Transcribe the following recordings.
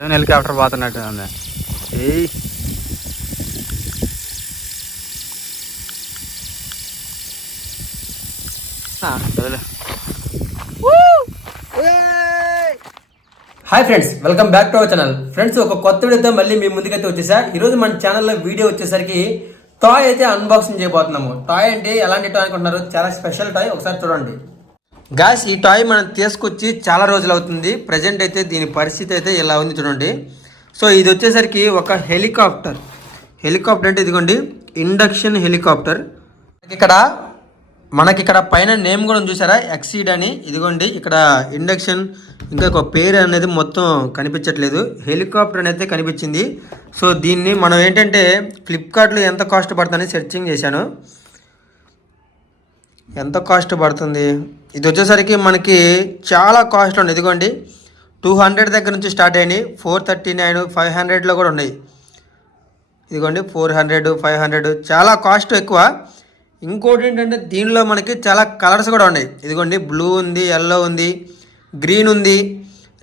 Helicopter పోతున్నట్టు ఉంది. Hi friends, welcome back to our channel. Friends, ఒక కొత్త వీడియోతో మళ్ళీ మీ ముందుకైతే వచ్చేసా. ఈరోజు మన ఛానల్లో వీడియో వచ్చేసరికి టాయ్ అయితే అన్బాక్సింగ్ చేయబోతున్నాము. టాయ్ అంటే ఎలాంటి టాయ్ అనుకుంటున్నారు? చాలా స్పెషల్ టాయ్, ఒకసారి చూడండి. గాయ్స్, ఈ టాయ్ మనం తీసుకొచ్చి చాలా రోజులు అవుతుంది. ప్రజెంట్ అయితే దీని పరిస్థితి అయితే ఇలా ఉంది, చూడండి. సో ఇది వచ్చేసరికి ఒక హెలికాప్టర్ అంటే ఇదిగోండి, ఇండక్షన్ హెలికాప్టర్. మనకి ఇక్కడ పైన నేమ్ కూడా చూసారా, ఎక్సీడ్ అని. ఇదిగోండి, ఇక్కడ ఇండక్షన్ ఇంకా ఒక పేరు అనేది మొత్తం కనిపించట్లేదు, హెలికాప్టర్ అనేది కనిపించింది. సో దీన్ని మనం ఏంటంటే ఫ్లిప్కార్ట్లో ఎంత కాస్ట్ పడుతుందని సెర్చింగ్ చేశాను. ఎంత కాస్ట్ పడుతుంది, ఇది వచ్చేసరికి మనకి చాలా కాస్ట్ ఉంది. ఇదిగోండి, 200 దగ్గర నుంచి స్టార్ట్ అయ్యి 439, 500లో కూడా ఉన్నాయి. ఇదిగోండి 400, 500, చాలా కాస్ట్ ఎక్కువ. ఇంకోటి ఏంటంటే దీనిలో మనకి చాలా కలర్స్ కూడా ఉన్నాయి. ఇదిగోండి, బ్లూ ఉంది, ఎల్లో ఉంది, గ్రీన్ ఉంది,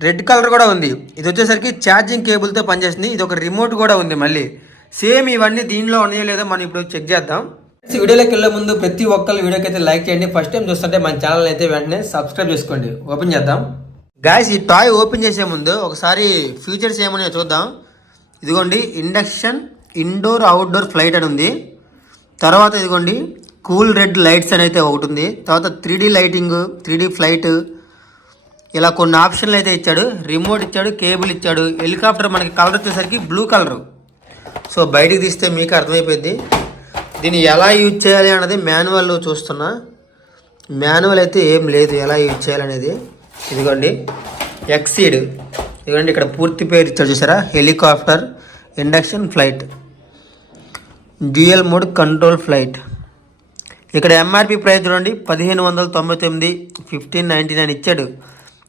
రెడ్ కలర్ కూడా ఉంది. ఇది వచ్చేసరికి ఛార్జింగ్ కేబుల్తో పనిచేస్తుంది. ఇది ఒక రిమోట్ కూడా ఉంది. మళ్ళీ సేమ్ ఇవన్నీ దీనిలో ఉన్నాయో లేదో మనం ఇప్పుడు చెక్ చేద్దాం. వీడియోలోకి వెళ్ళే ముందు ప్రతి ఒక్కరు వీడియోకి అయితే లైక్ చేయండి. ఫస్ట్ టైం చూస్తుంటే మన ఛానల్ అయితే వెంటనే సబ్స్క్రైబ్ చేసుకోండి. ఓపెన్ చేద్దాం. గాయ్స్, ఈ టాయ్ ఓపెన్ చేసే ముందు ఒకసారి ఫీచర్స్ ఏమన్నాయో చూద్దాం. ఇదిగోండి, ఇండక్షన్ ఇండోర్ అవుట్డోర్ ఫ్లైట్ అని ఉంది. తర్వాత ఇదిగోండి, కూల్ రెడ్ లైట్స్ అని అయితే ఒకటి ఉంది. తర్వాత 3D లైటింగ్, 3D ఫ్లైట్, ఇలా కొన్ని ఆప్షన్లు అయితే ఇచ్చాడు. రిమోట్ ఇచ్చాడు, కేబుల్ ఇచ్చాడు. హెలికాప్టర్ మనకి కలర్ వచ్చేసరికి బ్లూ కలరు. సో బయటికి తీస్తే మీకు అర్థమైపోయింది. దీన్ని ఎలా యూజ్ చేయాలి అన్నది మాన్యువల్లో చూస్తున్నా. మాన్యువల్ అయితే ఏం లేదు ఎలా యూజ్ చేయాలనేది. ఇదిగోండి, ఎక్సీడ్. ఇదిగోండి, ఇక్కడ పూర్తి పేరు ఇచ్చాడు చూసారా, helicopter induction flight, dual mode control flight. ఇక్కడ ఎంఆర్పి ప్రైస్ చూడండి, 1599, 1599 ఇచ్చాడు.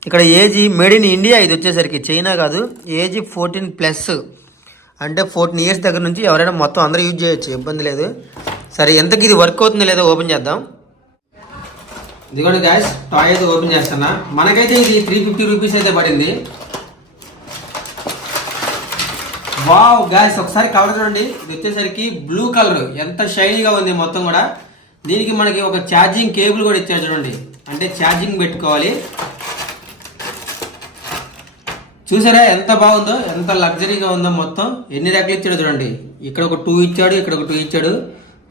ఇక్కడ ఏజీ మేడ్ ఇన్ ఇండియా. ఇది వచ్చేసరికి చైనా కాదు. ఏజీ 14+, అంటే 14 ఇయర్స్ దగ్గర నుంచి ఎవరైనా మొత్తం అందరూ యూజ్ చేయొచ్చు, ఇబ్బంది లేదు. సరే, ఎంతకి ఇది వర్క్ అవుతుందో లేదో ఓపెన్ చేద్దాం. ఇదిగోండి గాయ్స్, టాయ్ అయితే ఓపెన్ చేస్తున్నా. మనకైతే ఇది 350 రూపీస్ అయితే పడింది. వావ్ గాయ్స్, ఒకసారి కలర్ చూడండి. ఇది వచ్చేసరికి బ్లూ కలర్, ఎంత షైనీగా ఉంది మొత్తం కూడా. దీనికి మనకి ఒక ఛార్జింగ్ కేబుల్ కూడా ఇచ్చారు చూడండి, అంటే ఛార్జింగ్ పెట్టుకోవాలి. చూసారా ఎంత బాగుందో, ఎంత లగ్జరీగా ఉందో. మొత్తం ఎన్ని రెక్కలు ఇచ్చాడు చూడండి. ఇక్కడ ఒక 2 ఇచ్చాడు, ఇక్కడ ఒక 2 ఇచ్చాడు,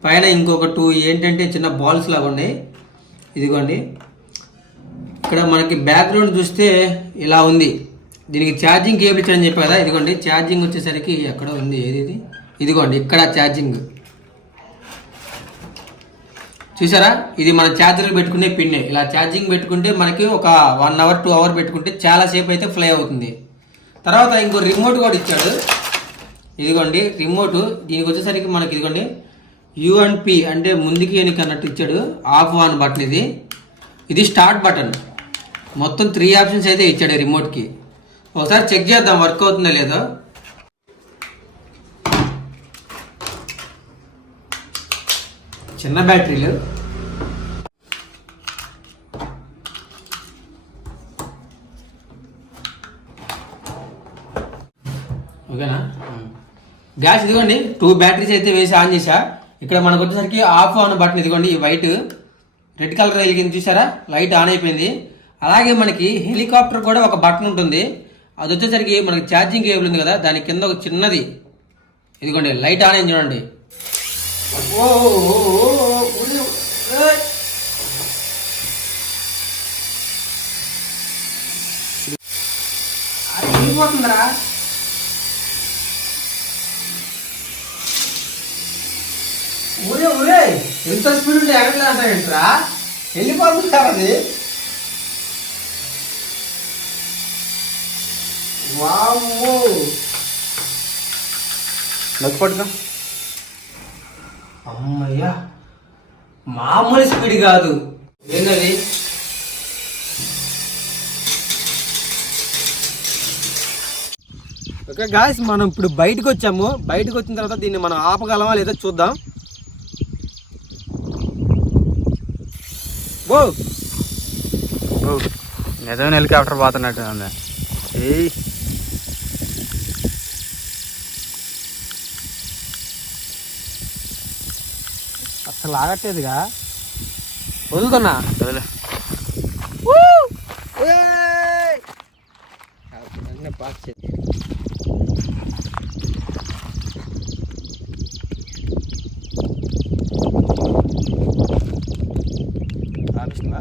పైన ఇంకొక 2 ఏంటంటే చిన్న బాల్స్ లాగా ఉన్నాయి. ఇదిగోండి, ఇక్కడ మనకి బ్యాక్గ్రౌండ్ చూస్తే ఇలా ఉంది. దీనికి ఛార్జింగ్ కేబుల్ ఇచ్చాడని చెప్పా కదా. ఇదిగోండి, ఛార్జింగ్ వచ్చేసరికి ఎక్కడ ఉంది, ఏది ఇది, ఇదిగోండి ఇక్కడ ఛార్జింగ్. చూసారా, ఇది మన ఛార్జర్ పెట్టుకునే పిన్నే. ఇలా ఛార్జింగ్ పెట్టుకుంటే మనకి ఒక 1 అవర్ 2 అవర్ పెట్టుకుంటే చాలా సేపు అయితే ఫ్లై అవుతుంది. తర్వాత ఇంకో రిమోట్ కూడా ఇచ్చాడు. ఇదిగోండి రిమోట్. దీనికి వచ్చేసరికి మనకి ఇదిగోండి UNP అంటే ముందుకి వెనక్కి అన్నట్టు ఇచ్చాడు. ఆఫ్ ఆన్ బటన్ ఇది. ఇది స్టార్ట్ బటన్. మొత్తం 3 ఆప్షన్స్ అయితే ఇచ్చాడు రిమోట్కి. ఒకసారి చెక్ చేద్దాం వర్క్ అవుతుందో లేదో. చిన్న బ్యాటరీలు. ఓకేనా గ్యాస్? ఇదిగోండి 2 బ్యాటరీస్ అయితే వేసి ఆన్ చేసా. ఇక్కడ మనకు వచ్చేసరికి ఆఫ్ ఆన్ బటన్ ఇదిగోండి, ఈ వైట్ రెడ్ కలర్ వెలిగింది చూసారా, లైట్ ఆన్ అయిపోయింది. అలాగే మనకి హెలికాప్టర్ కూడా ఒక బటన్ ఉంటుంది. అది వచ్చేసరికి మనకి ఛార్జింగ్ కేబుల్ ఉంది కదా, దాని కింద ఒక చిన్నది ఇదిగోండి లైట్ ఆన్ అయింది చూడండి. వెళ్ళిపోతుందిరా. ఊరే ఊరే, ఎంత స్పీడ్ ఉంటే ఎగట్లేదు అంటారా, వెళ్ళిపోతుందా అది. వామ్మో, నొక్కిపట్టుకో. అమ్మయ్యా, మామూలు స్పీడ్ కాదు. ఏంటది? ఓకే గాయ్స్, మనం ఇప్పుడు బయటకు వచ్చాము. బయటకు వచ్చిన తర్వాత దీన్ని మనం ఆపగలమా లేదా చూద్దాం. నిజమైన హెలికాప్టర్ పోతున్నట్టు ఉంది. అసలు లాగట్లేదుగా, వదులుతున్నా. వదిలే. పాస్ చేసి ఆపిస్తున్నా.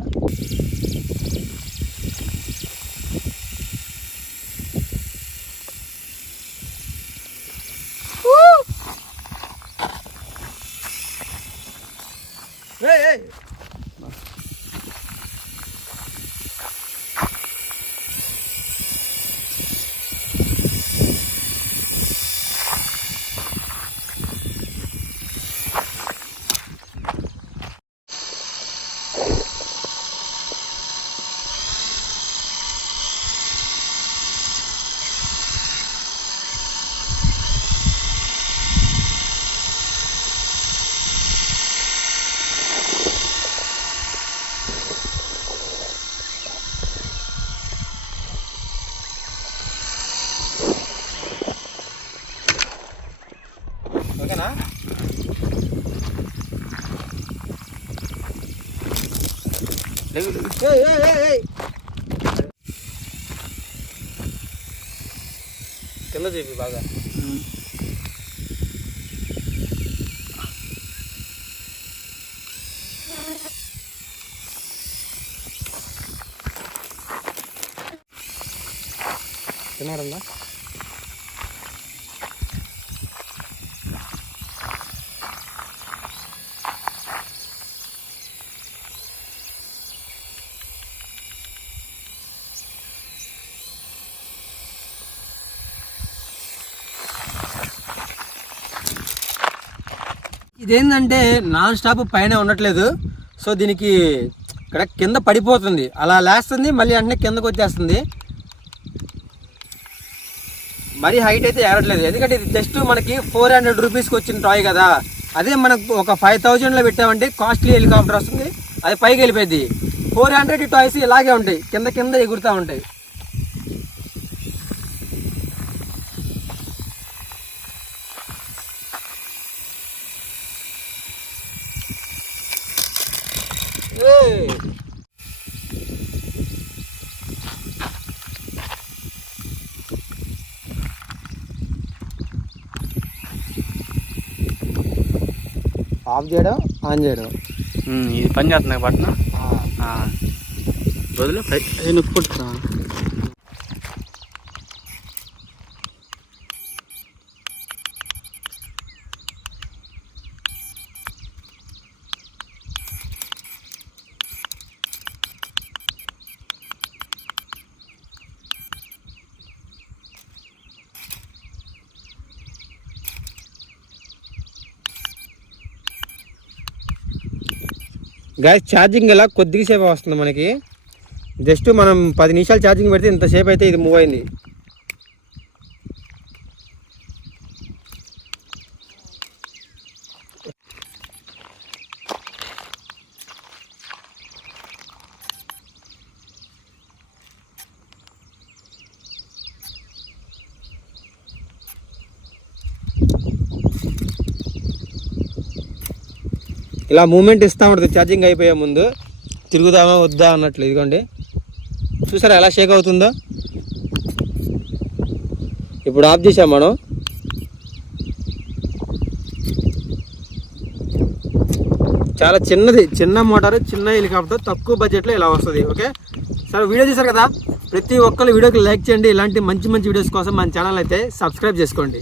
ఓకేనా? కింద చెప్పి బాగా తిన్నారన్నా. ఇదేంటంటే నాన్ స్టాప్ పైన ఉండట్లేదు. సో దీనికి ఇక్కడ కింద పడిపోతుంది, అలా లేస్తుంది, మళ్ళీ వెంటనే కిందకు వచ్చేస్తుంది. మరీ హైట్ అయితే ఎగరట్లేదు, ఎందుకంటే ఇది జస్ట్ మనకి 400 రూపీస్కి వచ్చిన టాయ్ కదా. అదే మనకు ఒక 5000లో పెట్టామంటే కాస్ట్లీ హెలికాప్టర్ వస్తుంది, అది పైకి వెళ్ళిపోయింది. 400 టాయ్స్ ఇలాగే ఉంటాయి, కింద కింద ఎగురుతూ ఉంటాయి. ఆఫ్ చేయడం, ఆన్ చేయడం, ఇది పని చేస్తుంది పట్టిన వదిలే. నొప్పి పుట్టుతా. గ్యాస్ ఛార్జింగ్ ఇలా కొద్దిగా సేపు వస్తుంది మనకి. జస్ట్ మనం 10 నిమిషాలు ఛార్జింగ్ పెడితే ఇంతసేపు అయితే ఇది మూవ్ అయింది. ఇలా మూమెంట్ ఇస్తూ ఉంటుంది ఛార్జింగ్ అయిపోయే ముందు, తిరుగుదామా వద్దా అన్నట్లు. ఇదిగోండి, చూసారా ఎలా షేక్ అవుతుందో. ఇప్పుడు ఆఫ్ చేసాం మనం. చాలా చిన్నది, చిన్న మోటారు, చిన్న హెలికాప్టర్, తక్కువ బడ్జెట్లో ఇలా వస్తుంది. ఓకే సరే, వీడియో చూసారు కదా, ప్రతి ఒక్కరు వీడియోకి లైక్ చేయండి. ఇలాంటి మంచి మంచి వీడియోస్ కోసం మన ఛానల్ అయితే సబ్స్క్రైబ్ చేసుకోండి.